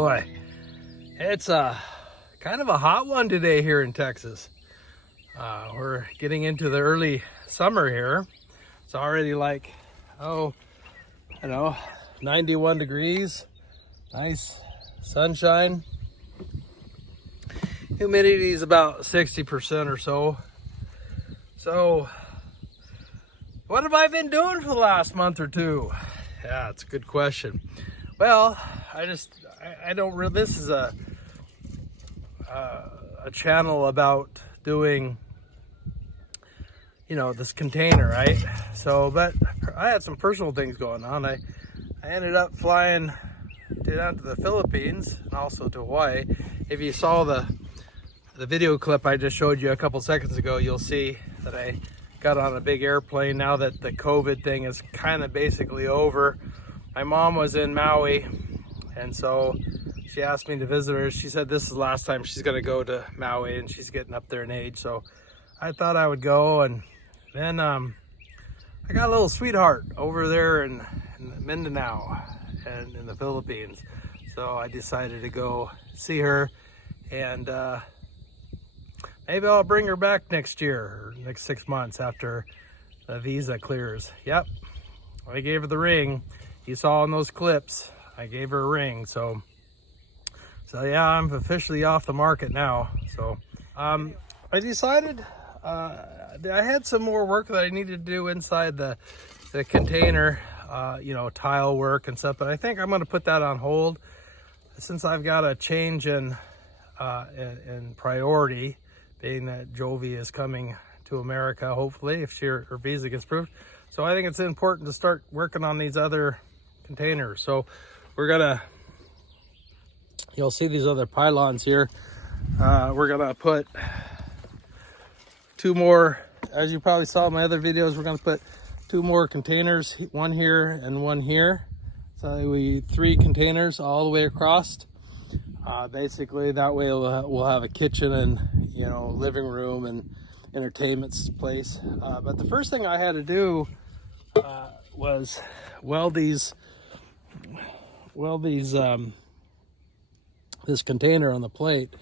Boy, it's kind of a hot one today here in Texas. We're getting into the early summer here. It's already like, 91 degrees, nice sunshine. Humidity is about 60% or so. So, what have I been doing for the last month or two? Yeah, it's a good question. Well, I don't really, this is a channel about doing, this container, right? So, but I had some personal things going on. I ended up flying down to the Philippines and also to Hawaii. If you saw the video clip I just showed you a couple seconds ago, you'll see that I got on a big airplane now that the COVID thing is kind of basically over. My mom was in Maui, and so she asked me to visit her. She said this is the last time she's going to go to Maui, and she's getting up there in age. So I thought I would go, and then I got a little sweetheart over there in Mindanao and in the Philippines. So I decided to go see her, and maybe I'll bring her back next year, or next 6 months after the visa clears. Yep, I gave her the ring. You saw in those clips, I gave her a ring. So yeah, I'm officially off the market now. So I decided I had some more work that I needed to do inside the container, tile work and stuff, but I think I'm going to put that on hold since I've got a change in priority, being that Jovi is coming to America, hopefully, if her visa gets approved. So I think it's important to start working on these other containers. So you'll see these other pylons here. We're gonna put 2 more, as you probably saw in my other videos, we're gonna put 2 more containers, one here and one here. So 3 containers all the way across. Basically, that way we'll have a kitchen and living room and entertainment place. But the first thing I had to do was weld this container on the plate.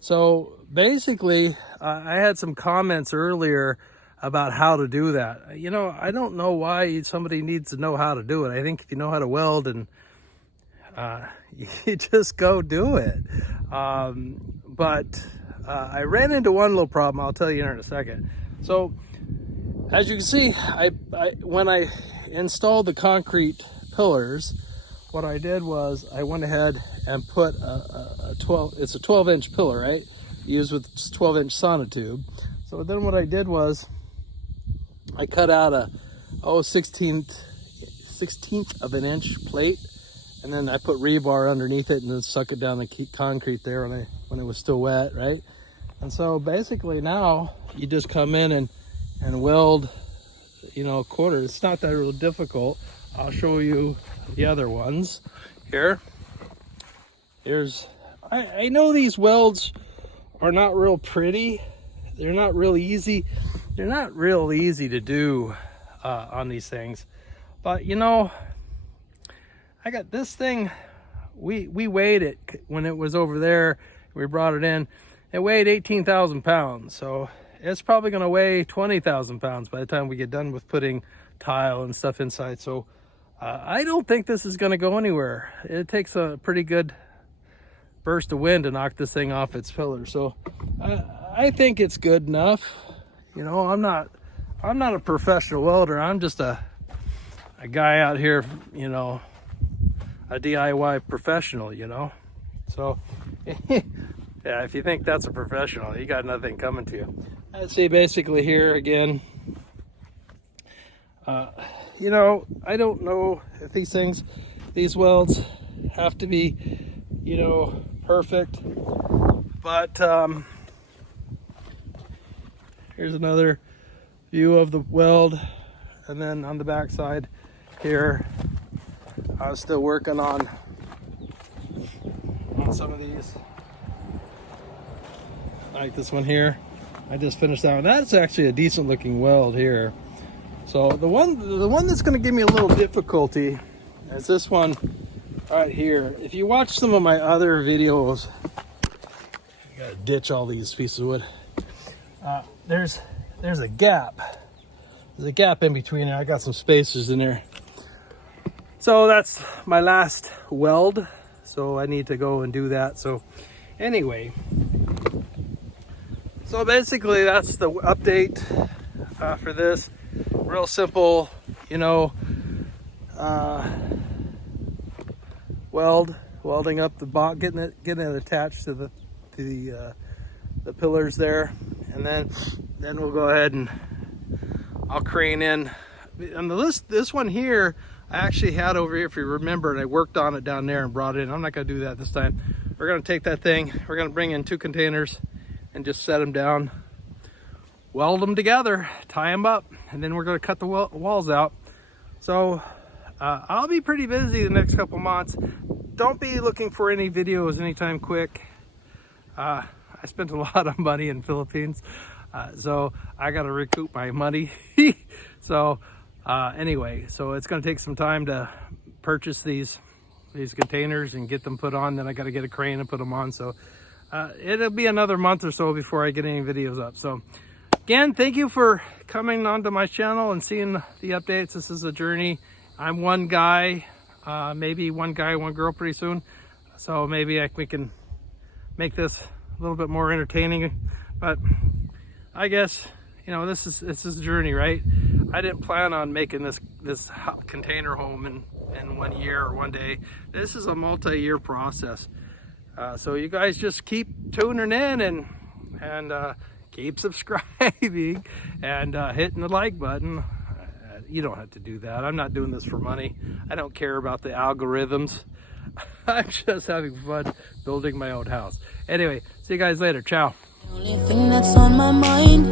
So basically, I had some comments earlier about how to do that. I don't know why somebody needs to know how to do it. I think if you know how to weld, and you just go do it. But I ran into one little problem. I'll tell you in a second. So as you can see, when I installed the concrete pillars, what I did was I went ahead and put it's a 12-inch pillar, right? Used with 12-inch sonotube. So then what I did was I cut out a 16th of an inch plate, and then I put rebar underneath it and then suck it down the concrete there when it was still wet, right? And so basically now you just come in and weld, a quarter. It's not that real difficult. I'll show you the other ones here. I know these welds are not real pretty. They're not real easy. They're not real easy to do on these things. But I got this thing. We weighed it when it was over there. We brought it in. It weighed 18,000 pounds. So it's probably going to weigh 20,000 pounds by the time we get done with putting tile and stuff inside. So I don't think this is going to go anywhere. It takes a pretty good burst of wind to knock this thing off its pillar. So I think it's good enough. I'm not a professional welder. I'm just a guy out here, a DIY professional, So yeah, if you think that's a professional, you got nothing coming to you. Let's see, basically here again, I don't know if these welds have to be, perfect, but here's another view of the weld. And then on the back side here, I was still working on some of these, like this one here. I just finished that one. That's actually a decent looking weld here. So the one that's going to give me a little difficulty is this one right here. If you watch some of my other videos, I gotta ditch all these pieces of wood. There's a gap. There's a gap in between there. I got some spacers in there. So that's my last weld. So I need to go and do that. So anyway, so basically that's the update for this. Real simple, you know, welding up the box, getting it attached to the pillars there, and then we'll go ahead and I'll crane in. And this one here, I actually had over here, if you remember, and I worked on it down there and brought it in. I'm not gonna do that this time. We're gonna take that thing, we're gonna bring in 2 containers and just set them down, weld them together, tie them up, and then we're gonna cut the walls out. So I'll be pretty busy the next couple months. Don't be looking for any videos anytime quick. I spent a lot of money in Philippines, so I got to recoup my money. So anyway, so it's going to take some time to purchase these containers and get them put on. Then I got to get a crane and put them on. So it'll be another month or so before I get any videos up. So again, thank you for coming onto my channel and seeing the updates. This is a journey. I'm one guy, maybe one guy, one girl pretty soon. So maybe we can make this a little bit more entertaining. But I guess, you know, this is a journey, right? I didn't plan on making this container home in 1 year or one day. This is a multi-year process. So you guys just keep tuning in and keep subscribing and hitting the like button. You don't have to do that. I'm not doing this for money. I don't care about the algorithms. I'm just having fun building my own house. Anyway, see you guys later. Ciao. The only thing that's on my mind,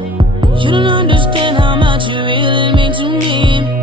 you don't understand how much you really mean to me.